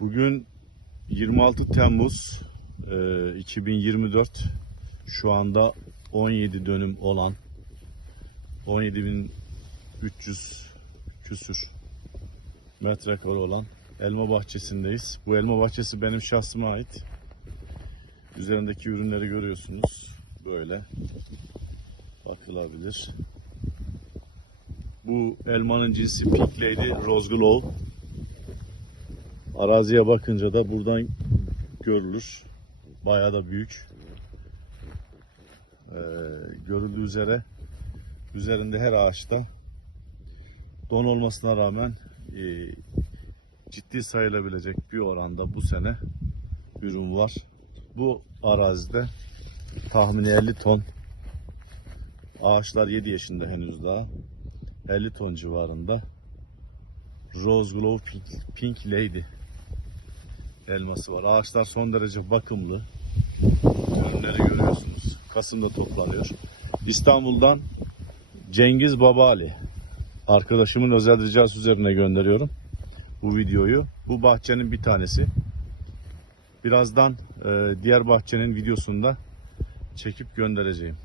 Bugün 26 Temmuz e, 2024 şu anda 17 dönüm olan 17.300 küsür metrekare olan elma bahçesindeyiz. Bu elma bahçesi benim şahsıma ait. Üzerindeki ürünleri görüyorsunuz. Böyle bakılabilir. Bu elmanın cinsi Pink Lady Rose Glow. Araziye bakınca da buradan görülür. Bayağı da büyük. Ee, görüldüğü üzere üzerinde her ağaçta don olmasına rağmen e, ciddi sayılabilecek bir oranda bu sene ürün var. Bu arazide tahmini 50 ton ağaçlar 7 yaşında henüz daha 50 ton civarında Rose Glow Pink, Pink Lady elması var. Ağaçlar son derece bakımlı. Ürünleri görüyorsunuz. Kasım'da toplanıyor. İstanbul'dan Cengiz Babali arkadaşımın özel ricası üzerine gönderiyorum bu videoyu. Bu bahçenin bir tanesi. Birazdan e, diğer bahçenin videosunda çekip göndereceğim.